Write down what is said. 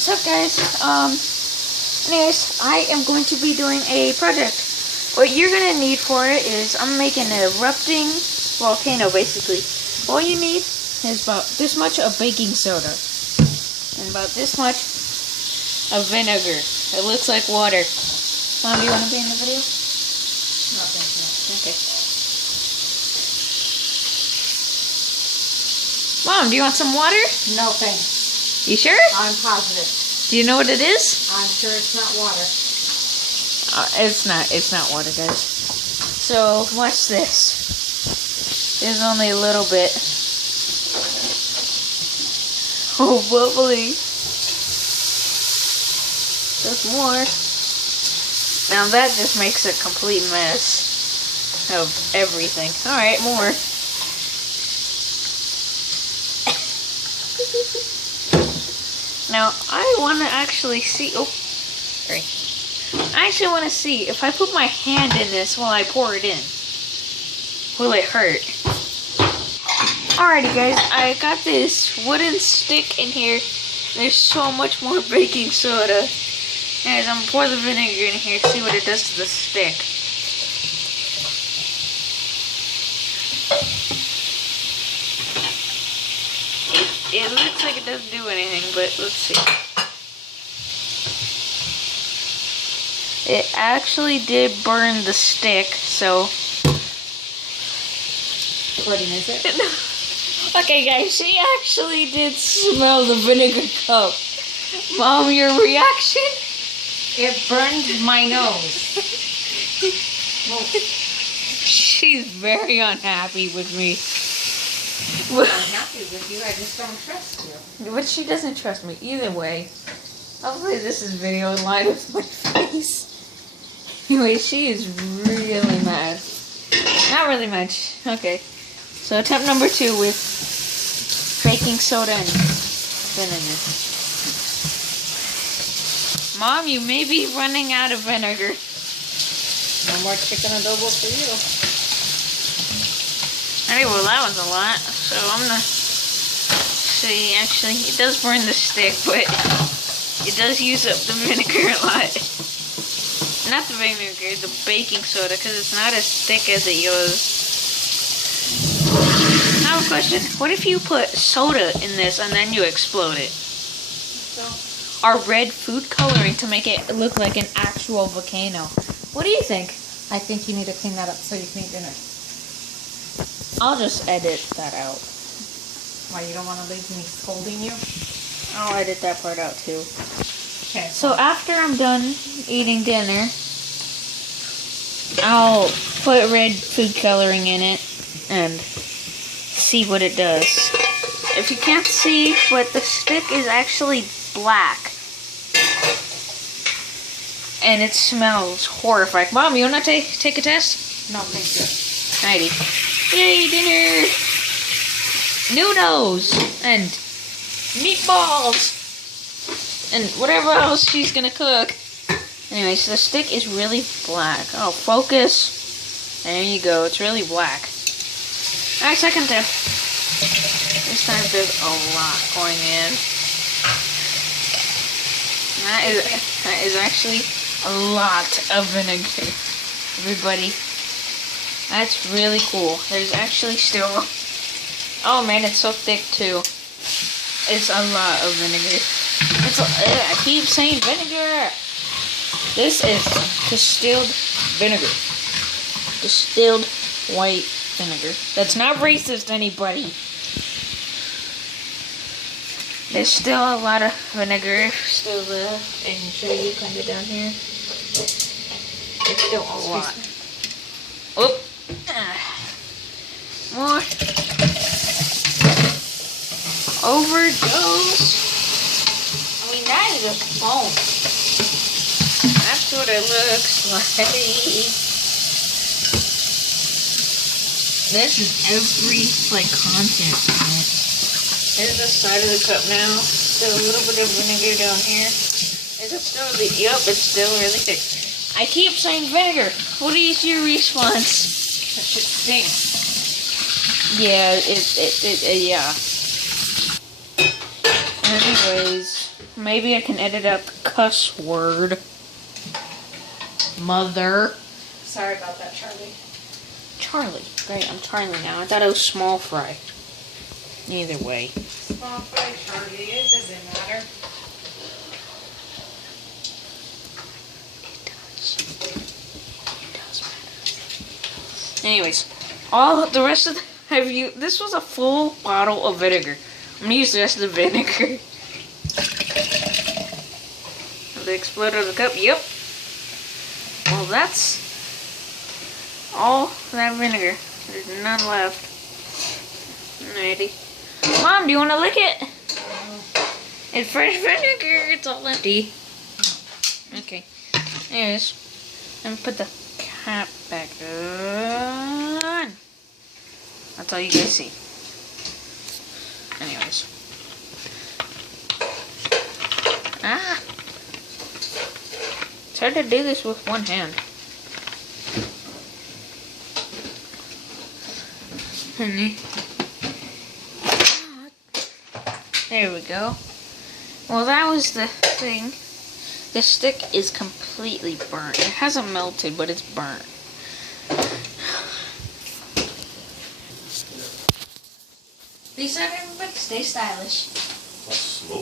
What's up, guys? Anyways, I am going to be doing a project. What you're gonna need for it is I'm making an erupting volcano, basically. All you need is about this much of baking soda and about this much of vinegar. It looks like water. Mom, do you want to be in the video? No, thank you. Okay. Mom, do you want some water? No, thanks. You sure? I'm positive. Do you know what it is? I'm sure it's not water. It's not water, guys. So, watch this. There's only a little bit. Oh, bubbly. There's more. Now that just makes a complete mess of everything. Alright, more. Now, I want to actually see... Oh, sorry. I actually want to see if I put my hand in this while I pour it in. Will it hurt? Alrighty, guys. I got this wooden stick in here. There's so much more baking soda. Guys, I'm going to pour the vinegar in here, see what it does to the stick. It looks like it doesn't do anything, but let's see. It actually did burn the stick, so... What is it? Okay, guys, she actually did smell the vinegar cup. Mom, your reaction? It burned my nose. She's very unhappy with me. I'm happy with you, I just don't trust you. But she doesn't trust me either way. Hopefully this is video in line with my face. Anyway, she is really mad. Not really much. Okay. So attempt number 2 with baking soda and vinegar. Mom, you may be running out of vinegar. No more chicken adobo for you. Alright, well that was a lot. So I'm gonna see, actually, it does burn the stick, but it does use up the vinegar a lot. Not the vinegar, the baking soda, because it's not as thick as it was. I have a question. What if you put soda in this and then you explode it? So, Or red food coloring to make it look like an actual volcano? What do you think? I think you need to clean that up so you can eat dinner. I'll just edit that out. Why, you don't want to leave me scolding you? I'll edit that part out too. Okay. So after I'm done eating dinner, I'll put red food coloring in it and see what it does. If you can't see, but the stick is actually black. And it smells horrifying. Mom, you wanna take a test? No, thank you. Alrighty. Yay, dinner! Noodles! And meatballs! And whatever else she's gonna cook. Anyway, so the stick is really black. Oh, focus. There you go. It's really black. Alright, second tip. This time there's a lot going in. That is actually a lot of vinegar. Everybody. That's really cool. There's actually still... Oh man, it's so thick too. It's a lot of vinegar. I keep saying vinegar. This is distilled vinegar. Distilled white vinegar. That's not racist, anybody. There's still a lot of vinegar still there. I can show you kind of down here. There's still a lot. Oop. More. Overdose. I mean, that is a foam. That's what it looks like. This is every, content in it. Here's the side of the cup now. Still a little bit of vinegar down here. Is it still yup, it's still really thick. I keep saying vinegar. What is your response? That shit stinks. Yeah, yeah. Anyways, Maybe I can edit out the cuss word. Mother. Sorry about that, Charlie. Charlie. Great, I'm Charlie now. I thought it was small fry. Either way. Small fry, Charlie. It doesn't matter. It does matter. Anyways, all the rest of this was a full bottle of vinegar. I'm gonna use the rest of the vinegar. Have they exploded the cup? Yep. Well, that's all that vinegar. There's none left. Alrighty. Mom, do you want to lick it? It's fresh vinegar. It's all empty. Okay. Anyways, let me put the cap back on. That's all you guys see. Anyways. Ah! It's hard to do this with one hand. Honey. There we go. Well, that was the thing. The stick is completely burnt. It hasn't melted, but it's burnt. Peace out, everybody. Stay stylish.